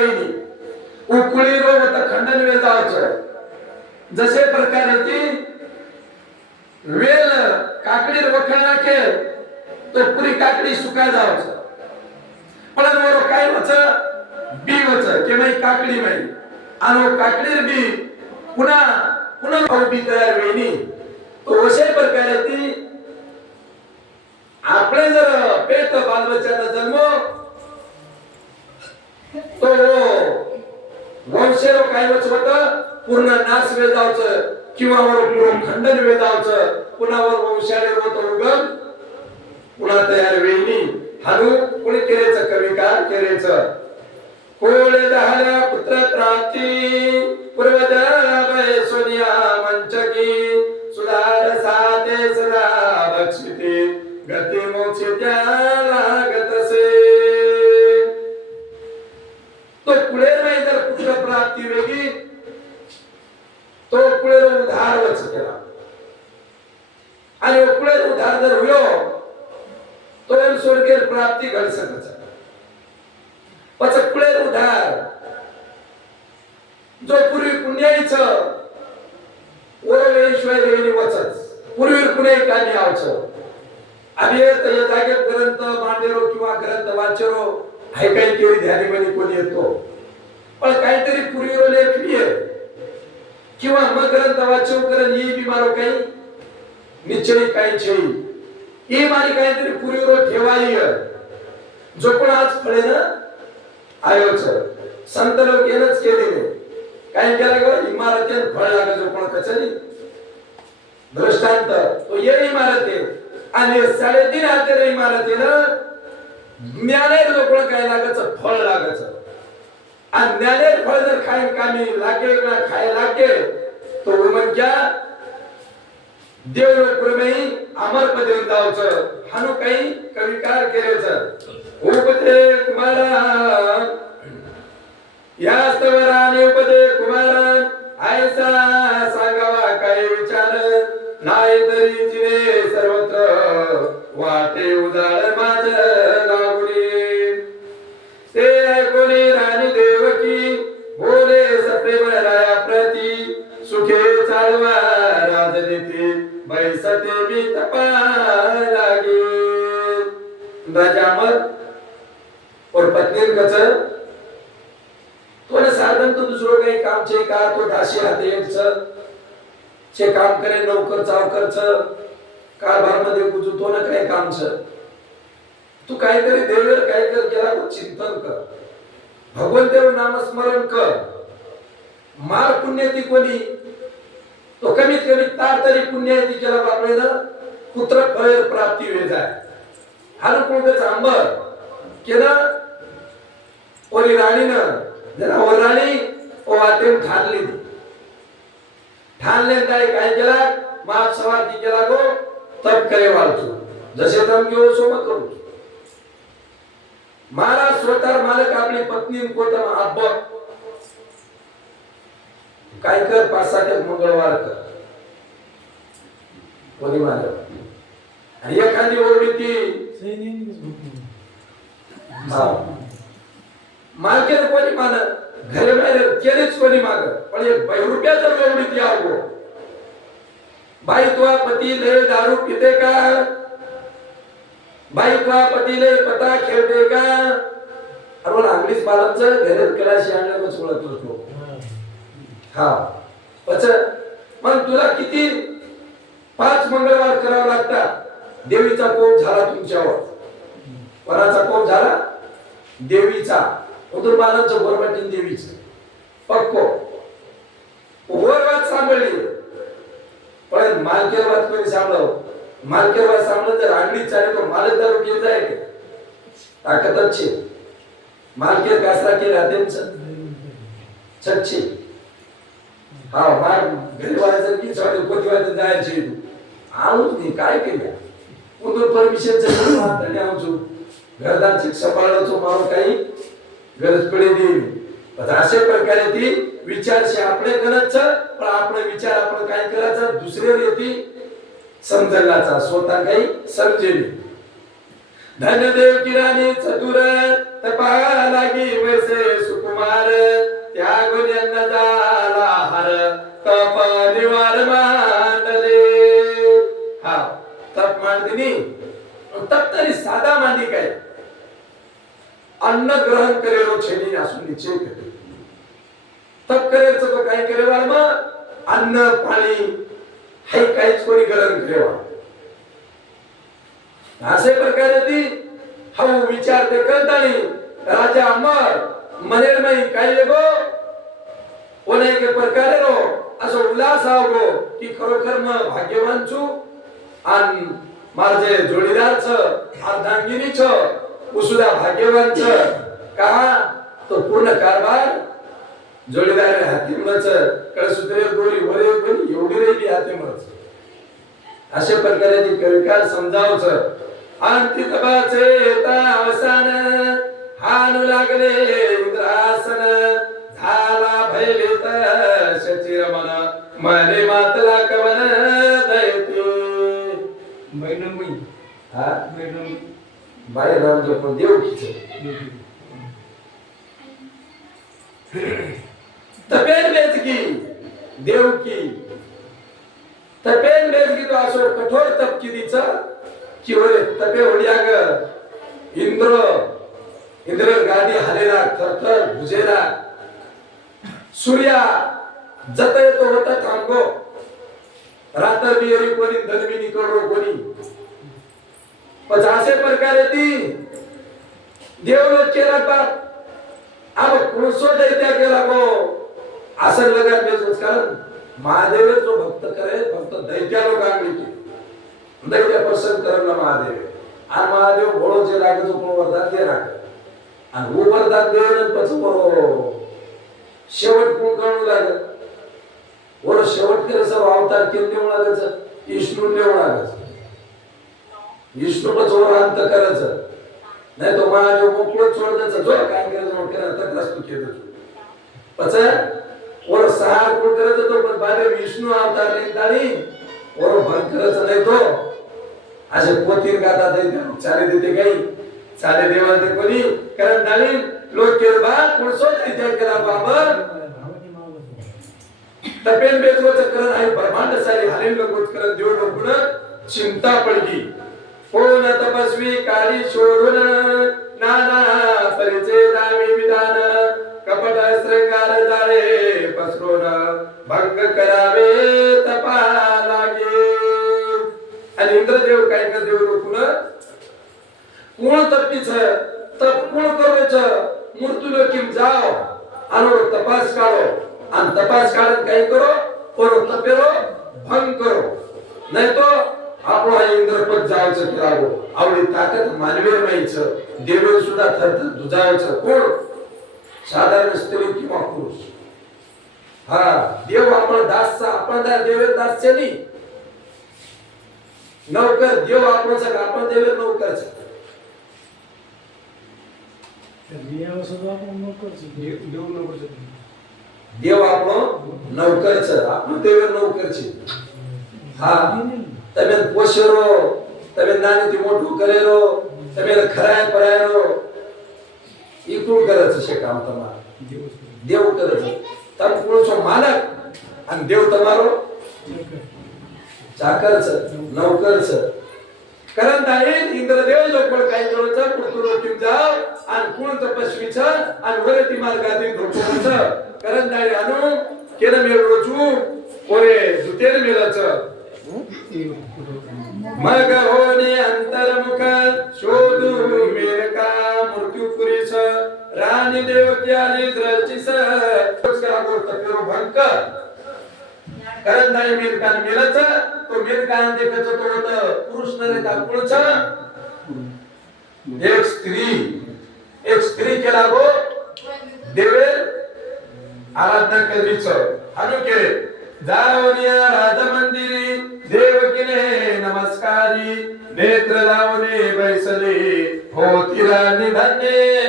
वेळी उकुळी रोवत खंडन वेजावचं जसे प्रकारे ती वेल काकडी वखळा खेळ तो पुरी काकडी सुका जावचं पण वर काय वच बी वच के माई काकडी माई आणि काकडीर बी पुन्हा पुन्हा बी तयार वेणी तो अशा प्रकारे ती आपले जर पेट बालबच्चाचा जन्म तो वंशेरो काय वच होत पूर्ण नाश वेजावचं किंवा वर खंडन वेजावचं पुन्हा वर वंशाले होत उगम पुन्हा तयार वेणी हानू कोणी केरेच कविकार केरेच कोळे दहल्या पुत्र प्राप्ती पूर्वजय सोनिया मंचकी सुधार साते सदा बक्षिते गती मोक्ष त्याला गतसे तो कुळेर नाही जर पुत्र प्राप्ती वेगी तो कुळेर उधार वच केला आणि कुळेर उधार जर होयो तो स्वर्गेर प्राप्ती घड सकच पच कुळेर उधार जो पूर्वी पुण्याईच ओरवेश्वर रेणी वचच पूर्वी पुणे कामी आवचं आम्ही या जागेत ग्रंथ मांडेरो किंवा ग्रंथ वाचरो हाय काही केली ध्यानीमध्ये कोणी येतो पण काहीतरी पूर्वीरो लेखनीय किंवा मग ग्रंथ वाचो करण ही बी मारो काही निश्चय काही छई ही मारी काहीतरी पूर्वीरो ठेवाई जो पण आज फळे ना आयोच संत लोक येनच केले काय केला ग इमारतीत फळ लागा जो पण कचरी दृष्टांत तो ये इमारती आणि 3.5 इमारतीला ज्ञानेर जो पण काय लागायचं फळ लागायचं आणि ज्ञानेर फळ जर खाय कामी लागे किंवा खाय लागे तो म्हणजे देव प्रेमी अमर पदे जावचं हानू काही कविकार केलेचं उपदे कुमारा या स्तवराने उपदे कुमारा ऐसा सांगावा काय विचार नाही तरी जिने सर्वत्र वाटे उजाळ माझ लागुनी ते ऐकोने राणी देवकी बोले सप्रेम राया प्रती सुखे चालवा राजनीती बैसते मी तपा लागे राजामर और पत्नीर कच तो साधन तो दुसरो काही काम छे का तो दासी हातेच छे काम करे नौकर चावकरच कारभार मध्ये गुजतो ना काही काम छ तू काहीतरी देवर काहीतरी केला तो चिंतन कर भगवंतेव नाम स्मरण कर मार पुण्यती कोणी तो कमीत कमी तार तरी पुण्यती केला आपल्याला पुत्र फळ प्राप्ती वे जाय हारू कोणतेच आंबर केलं ओरी राणीनं जरा ओराणी ओ वाटे ठाणली ठाणले काय काय केला माप सवार ती केला गो तप करे वाळचो जसे तम घेऊ सो मत करू महाराज स्वतः मालक आपली पत्नी कोतम आब्ब काय कर 5-7 मंगळवार कर कोणी मालक आणि एखादी ओरडी ती मालकेर कोणी मान घरे बाहेर केलेच कोणी माग पण एक 2 रुपयाचा ओरडी ती आवो बाई तुआ पती ले दारू पिते का बाई तुआ पती ले पता खेळते का अरे अंग्लिश बालांचं घरात कलाशी आणलं सोडतो हा पच मग तुला किती 5 मंगळवार करावं लागतात देवीचा कोप झाला तुमच्यावर कोणाचा कोप झाला देवीचा उदर बालांचं बरोबर देवीचं पक्को वरवाद सांभाळली पण मालकेरवाद कोणी सांभाळव मालकेरवाद सांभाळलं तर आगली चाले तो मालक दारू घेत जाय के ताकदच छे मालकेर कासरा के रातेच छच्छी हा मार घरवाल्याचं की चालू कोटीवाल्याचं जायचे आऊच नाही काय केलं उदर परमिशनचं मात्र आऊचो घरदारची सांभाळायचो मारो काही गरज पडे देईल पण अशा प्रकारे ती विचारशी आपले गरज पण आपले विचार आपण काय करायचं दुसऱ्या येती समजण्याचा स्वतः काही समजेल धनदेव किराणी चतुर तपा लागी वैसे सुकुमार ग्रहण करेलो छेनी असून निश्चय करे तप करेच तो काय करेवा मग अन्न पाणी हे काहीच कोणी ग्रहण करेवा असे प्रकारे ती हा विचार ते करतानी राजा अमर मनेरमय काय लेगो कोणे के प्रकारे रो असो उल्हास आवगो की खरोखर म भाग्यवान छु आणि माझे जोडीदार छ अर्धांगिनी छ उसुदा भाग्यवान छ कहा तो पूर्ण कारभार जोडीदार हातीमच कळसूत्रे गोरी वरे गोरी एवढी रेली हातीमच अशा प्रकारे ती कविकार समजावच अंती तबाचे अवसान हानू लागले इंद्रासन झाला भयभीत शचिरमन मने मातला कवन दैते बैनमई हा बैनमई बाहेर राम जो पण देवकीचे तपेन बेजगी देवकी तपेन बेजगी तो असो कठोर तप कितीचा कि होय तपे होडियाग इंद्र गाडी हालेला थरथर भुजेला सूर्या जतय तो होता थांबो रात्र बियरी कोणी दलविनी करो कोणी पण असे प्रकारे ती देवलोक केला बाप अब कुणसो दैत्या केला गो असं लगा बेजोच कारण महादेव जो भक्त करे फक्त दैत्या लोक आणली दैत्य प्रसन्न करना महादेव आणि महादेव भोळो जे राग जो कोण वरदान दे राग आणि वो वरदान देऊन पच शेवट कोण करू लाग वर शेवट करे सब अवतार केले देऊ लागायचं विष्णू देऊ लागायचं विष्णू पण जोर अंत करायचं नाही तो महादेव मोकळं सोड द्यायचं जो काय करायचं मोठ करायचं तर तू केलं पच वर सहा कोण करायचं तो पण बाहेर विष्णू अवतार नाही दाणी वर भंग करायचं नाही तो असे पोतीन गाता देते चाले देते काही चाले देवा ते कोणी कारण दाणी लोक केलं बा कोण सोड नाही केला बाबा तपेन बेजवच करण आहे ब्रह्मांड सारी हरेन लोकच करण देव लोकण चिंता पडली कोण तपस्वी काळी शोधून नाना परिचय दावी विधान कपट श्रृंगार जाळे पसरून भंग करावे तपा लागे आणि इंद्रदेव काय कर देव लोकण कोण तपीच तप कोण करूच मृत्यू लोकीम जाओ आणि तपास काढो आणि तपास काढत काय करो पर तपेरो भंग करो नाही तो आपण इंद्रपद जायचं करावो आवडी ताकद मानवी माहीचं देव सुद्धा थरथर दुजायचं कोण साधारण स्त्री किंवा पुरुष हा देव आपण दास आपण देव दास चली नौकर देव आपण देव नौकर देव आपण नौकरच आपण देव नौकरची हा तमे पोषरो तमे नानी ती मोठू करेरो तमे खराय परायरो इकडून करायचं शे काम तुम्हाला देव करायचं तम कोणचो मालक आणि देव तमारो चाकरच नौकरच कारण दाईन इंद्रदेव लोकळ काय करायचं पुढे लोकीम जाव आणि कोण तपस्वीच आणि वरती मार्गातील धोकोच कारण दाई अनु केलं मेळरोचू ओरे जुतेर मेलाच मग होणे अंतर्मुख शोधू मेरका मृत्यूपुरीच राणी देवकी आली द्रचिस भंक कारण नाही मेरकान मेलच तो मेरकान देखाच तो होत पुरुष नरे दाखवच एक स्त्री केला गो देवे आराधना करीच अनु केले जावनिया राजमंदिरी देवकीने नमस्कारी नेत्र लावणे बैसले होती राणी धन्य